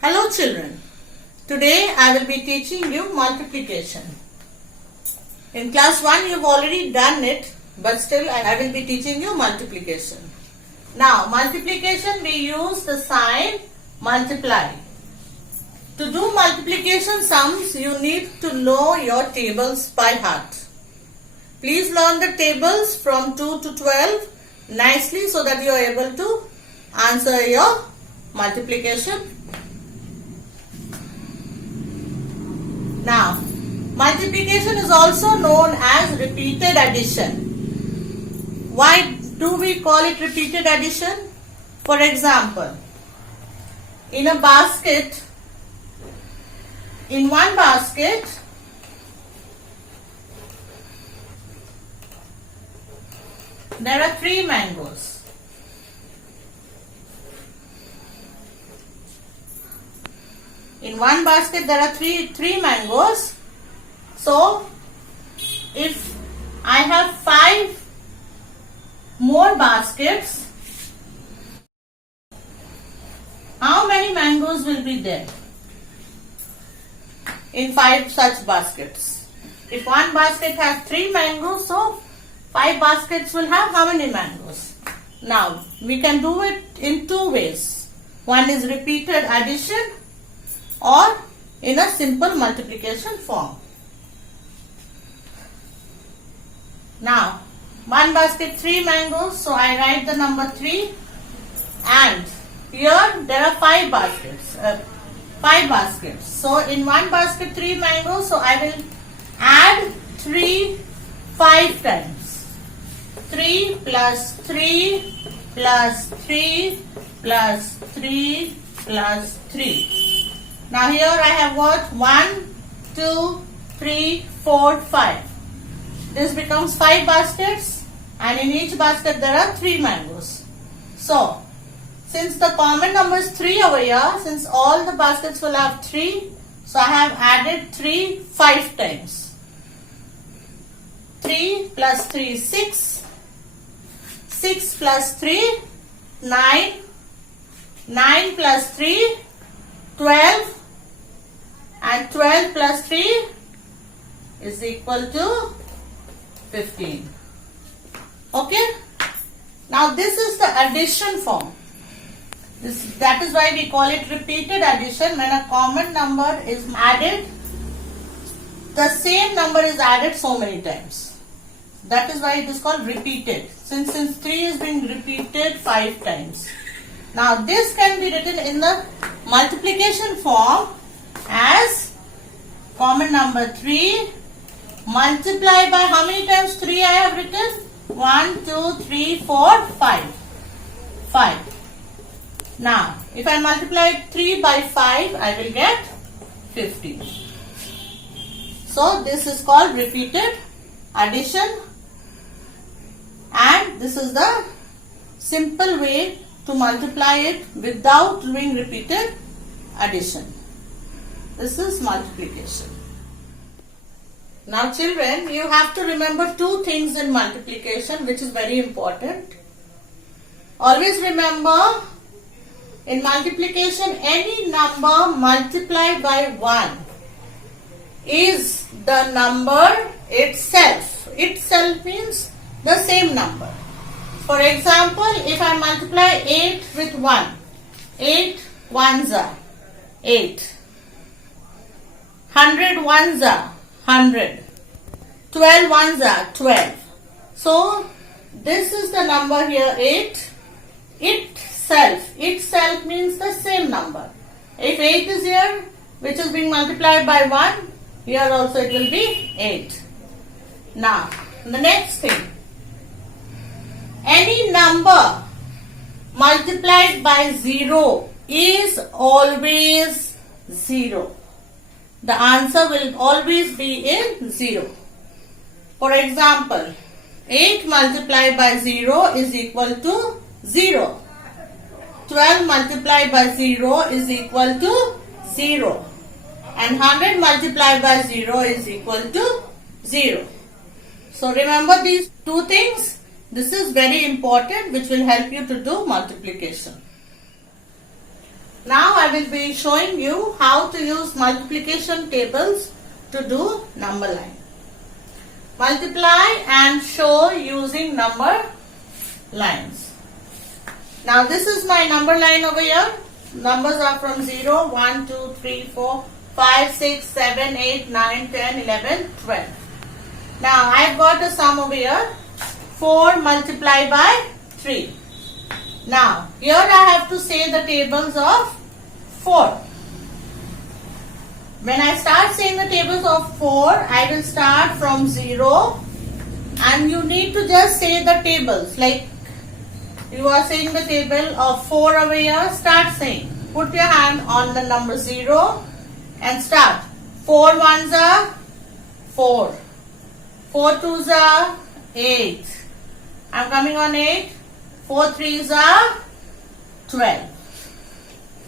Hello children, today I will be teaching you multiplication. In class 1 you have already done it, but still I will be teaching you multiplication. Now multiplication we use the sign multiply. To do multiplication sums you need to know your tables by heart. Please learn the tables from 2 to 12 nicely so that you are able to answer your multiplication. Now, multiplication is also known as repeated addition. Why do we call it repeated addition? For example, in one basket, there are 3 mangoes. In one basket there are three mangoes. So if I have 5 more baskets, how many mangoes will be there in 5 such baskets? If one basket has 3 mangoes, so 5 baskets will have how many mangoes? Now we can do it in 2 ways. One is repeated addition or in a simple multiplication form. Now, one basket 3 mangoes, so I write the number 3, and here there are 5 baskets. So in one basket 3 mangoes, so I will add 3 5 times. 3 plus 3 plus 3 plus 3 plus 3. Now here I have what? 1, 2, 3, 4, 5. This becomes 5 baskets, and in each basket there are 3 mangoes. So, since the common number is 3 over here, since all the baskets will have 3, so I have added 3 5 times. 3 plus 3 is 6. 6 plus 3 9. 9 plus 3 12. And 12 plus 3 is equal to 15. Okay? Now this is the addition form. That is why we call it repeated addition. When a common number is added, the same number is added so many times. That is why it is called repeated. Since 3 is being repeated 5 times. Now this can be written in the multiplication form as common number 3 multiply by how many times 3 I have written? 1, 2, 3, 4, 5. 5. Now, if I multiply 3 by 5, I will get 15. So, this is called repeated addition, and this is the simple way to multiply it without doing repeated addition. This is multiplication. Now children, you have to remember 2 things in multiplication which is very important. Always remember, in multiplication any number multiplied by 1 is the number itself. Itself means the same number. For example, if I multiply 8 with 1, 8 ones are 8. 100 ones are 100. 12 ones are 12. So, this is the number here 8. Itself means the same number. If 8 is here, which is being multiplied by 1, here also it will be 8. Now, the next thing. Any number multiplied by 0 is always 0. The answer will always be in 0. For example, 8 multiplied by 0 is equal to 0. 12 multiplied by 0 is equal to 0. And 100 multiplied by 0 is equal to 0. So remember these 2 things. This is very important, which will help you to do multiplication. Now I will be showing you how to use multiplication tables to do number line. Multiply and show using number lines. Now this is my number line over here. Numbers are from 0, 1, 2, 3, 4, 5, 6, 7, 8, 9, 10, 11, 12. Now I've got a sum over here. 4 multiplied by 3. Now here I have to say the tables of 4. When I start saying the tables of 4, I will start from 0 and you need to just say the tables. Like you are saying the table of 4 over here, start saying. Put your hand on the number 0 and start. 4 ones are 4. 4 twos are 8. I'm coming on 8. 4 threes are 12.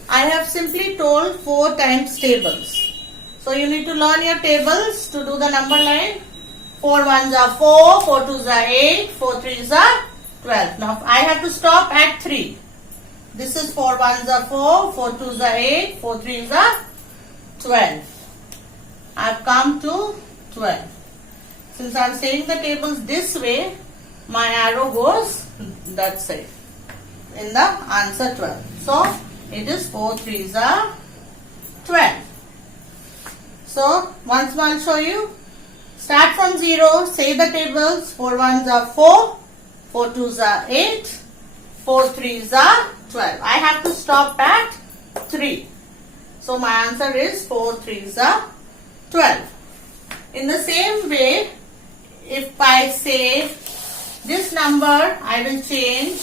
I have simply told 4 times tables. So you need to learn your tables to do the number line. 4 ones are 4, 4 twos are 8, 4 threes are 12. Now I have to stop at 3. This is 4 ones are 4, 4 twos are 8, 4 threes are 12. I have come to 12. Since I am saying the tables this way, my arrow goes that side in the answer 12. So it is 4 threes are 12. So once more I'll show you. Start from 0, say the tables. 4 ones are 4, 4 twos are 8, 4 threes are 12. I have to stop at 3. So my answer is 4 threes are 12. In the same way, if I say this number, I will change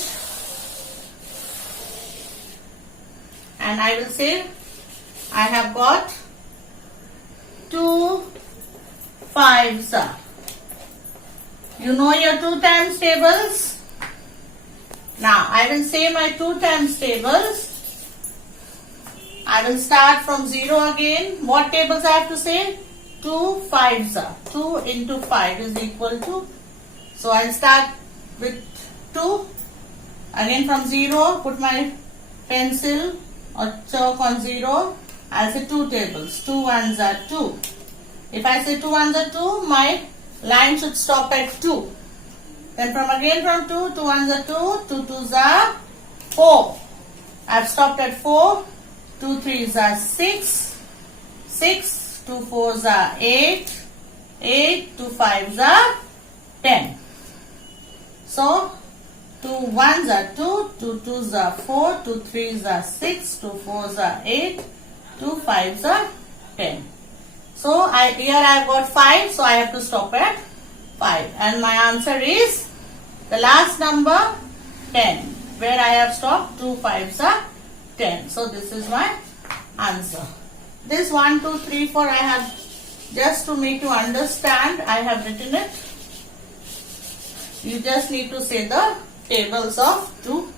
and I will say I have got 2 5s are. You know your 2 times tables. Now I will say my 2 times tables. I will start from 0 again. What tables I have to say? 2 5s are. 2 into 5 is equal to. So I'll start with 2. Again from 0, put my pencil or chalk on 0. I'll say 2 tables. 2 ones are 2. If I say 2 ones are 2, my line should stop at 2. Then from 2, 2 ones are 2, 2 twos are 4. I've stopped at 4. 2 threes are 6. 6, 2 fours are 8. 8, 2 fives are 10. So 2 ones are 2, 2 twos are 4, 2 threes are 6, 2 fours are 8, 2 fives are 10. So here I have got 5, so I have to stop at 5. And my answer is the last number 10. Where I have stopped, 2 5s are 10. So this is my answer. This 1, 2, 3, 4 I have, just to make you understand, I have written it. You just need to say the tables of 2.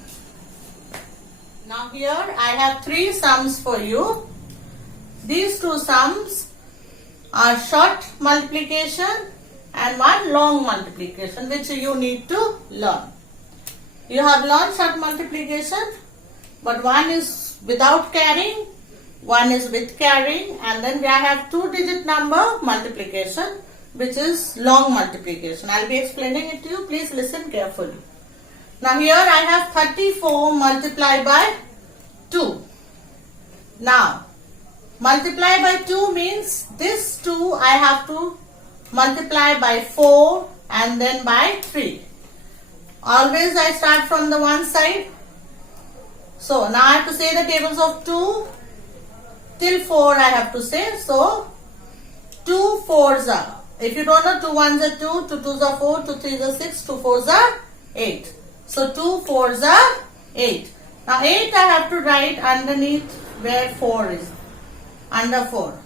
Now here I have 3 sums for you. These 2 sums are short multiplication and one long multiplication, which you need to learn. You have learned short multiplication, but one is without carrying, one is with carrying, and then I have 2-digit number multiplication, which is long multiplication. I'll be explaining it to you. Please listen carefully. Now here I have 34 multiplied by 2. Now multiply by 2 means this 2 I have to multiply by 4 and then by 3. Always I start from the one side. So now I have to say the tables of 2 till 4 I have to say. So 2 4s are. If you don't know, 2 1s are 2, 2 2s are 4, 2 3s are 6, 2 4s are 8. So 2 4s are 8. Now 8 I have to write underneath where 4 is. Under 4.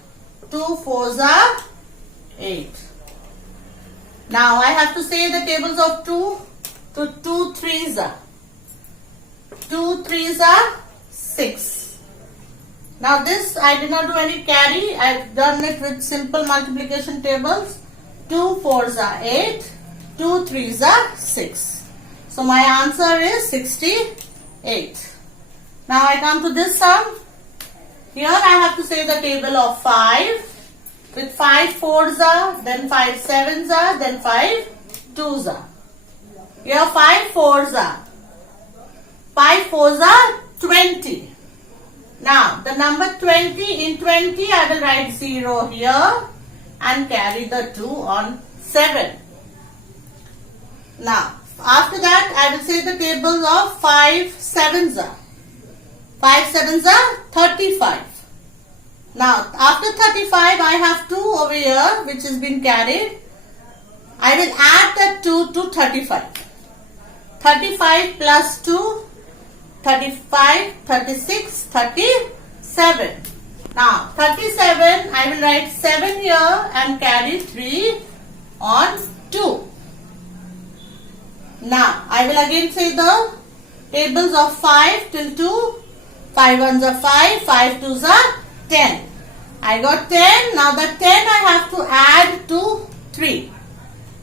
2 4s are 8. Now I have to say the tables of 2 to 2 3s are. 2 3s are 6. Now this I did not do any carry. I have done it with simple multiplication tables. 2 4s are 8. 2 3s are 6. So my answer is 68. Now I come to this sum. Here I have to say the table of 5. With 5 4s are, then 5 7s are, then 5 2s are. Here 5 4s are. 5 4s are 20. Now the number 20, in 20 I will write 0 here and carry the 2 on 7. Now after that I will say the tables of 5 7s are. 5 7s are 35. Now after 35 I have 2 over here which has been carried. I will add that 2 to 35. 35 plus 2, 35, 36, 37. Now 37 I will write 7 here and carry 3 on 2. Now I will again say the tables of 5 till 2. 5 1s are 5, 5 2s are 10. I got 10. Now the 10 I have to add to 3.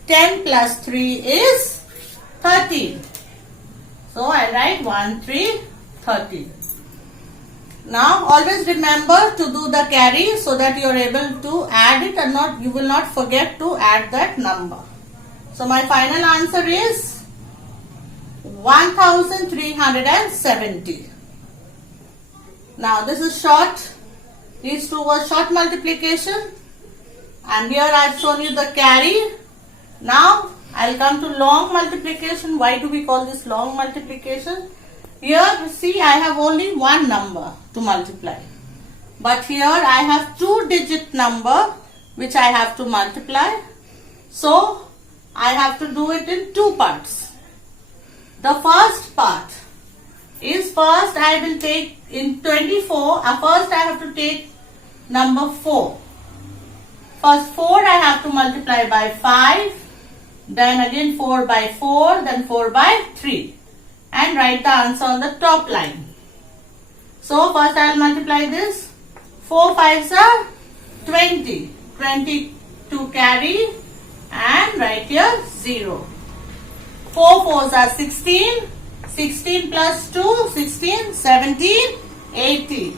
10 plus 3 is 13. So I write 1 3 13. Now always remember to do the carry so that you are able to add it and you will not forget to add that number. So my final answer is 1370. Now this is short. These two were short multiplication, and here I have shown you the carry. Now I will come to long multiplication. Why do we call this long multiplication? Here you see I have only one number to multiply, but here I have 2-digit number which I have to multiply. So I have to do it in 2 parts. The first part is, first I will take in 24, first I have to take number 4. First 4 I have to multiply by 5, then again 4 by 4, then 4 by 3 and write the answer on the top line. So first I will multiply this. 4 5s are 20, 20 to carry and write here 0. 4 4s are 16, 16 plus 2, 16, 17, 18.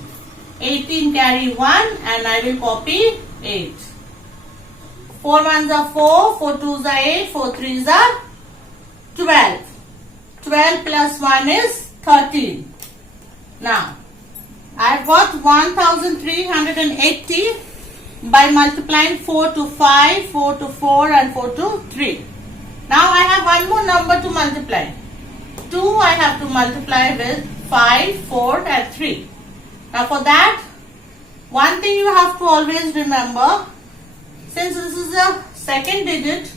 18 carry 1 and I will copy 8. 4 1s are 4, 4 2s are 8, 4 3s are 12. 12 plus 1 is 13. Now, I have got 1380 by multiplying 4 to 5, 4 to 4 and 4 to 3. Now I have one more number to multiply. 2 I have to multiply with 5, 4 and 3. Now for that, one thing you have to always remember, since this is a second digit,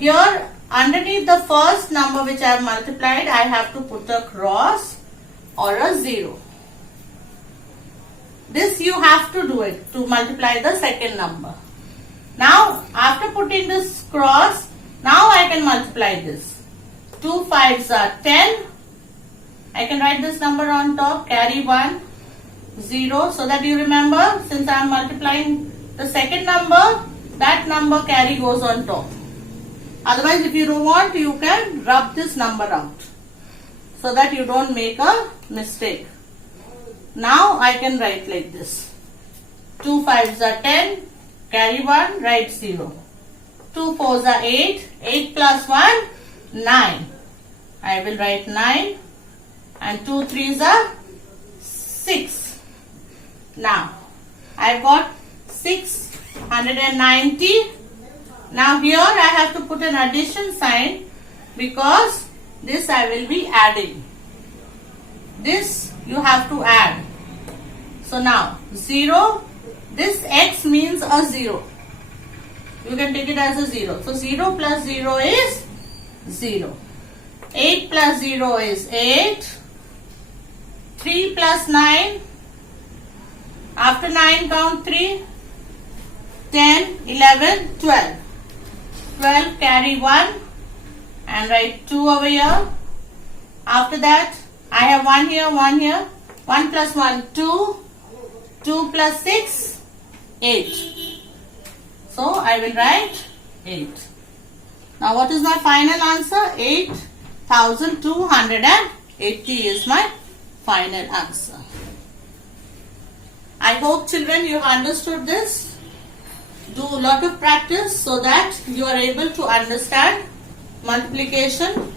here underneath the first number which I have multiplied, I have to put a cross or a 0. This you have to do it to multiply the second number. Now after putting this cross, now I can multiply this. 2 5s are 10. I can write this number on top, carry 1, 0, so that you remember, since I am multiplying the second number, that number carry goes on top. Otherwise, if you don't want, you can rub this number out so that you don't make a mistake. Now I can write like this. 2 5s are 10, carry 1, write 0. 2 4s are 8, 8 plus 1, 9. I will write 9 and 2 3s are 6. Now I got 690. Now here I have to put an addition sign because this I will be adding. This you have to add. So now 0, this x means a 0. You can take it as a 0. So 0 plus 0 is 0. 8 plus 0 is 8. 3 plus 9. After 9 count 3. 10, 11, 12. 12 carry 1 and write 2 over here. After that I have 1 here, 1 here. 1 plus 1, 2. 2 plus 6, 8. So I will write 8. Now what is my final answer? 8,280 is my final answer. I hope children you have understood this. Do a lot of practice so that you are able to understand multiplication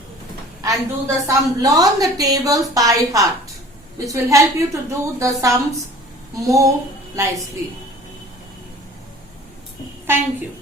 and do the sum. Learn the tables by heart, which will help you to do the sums more nicely. Thank you.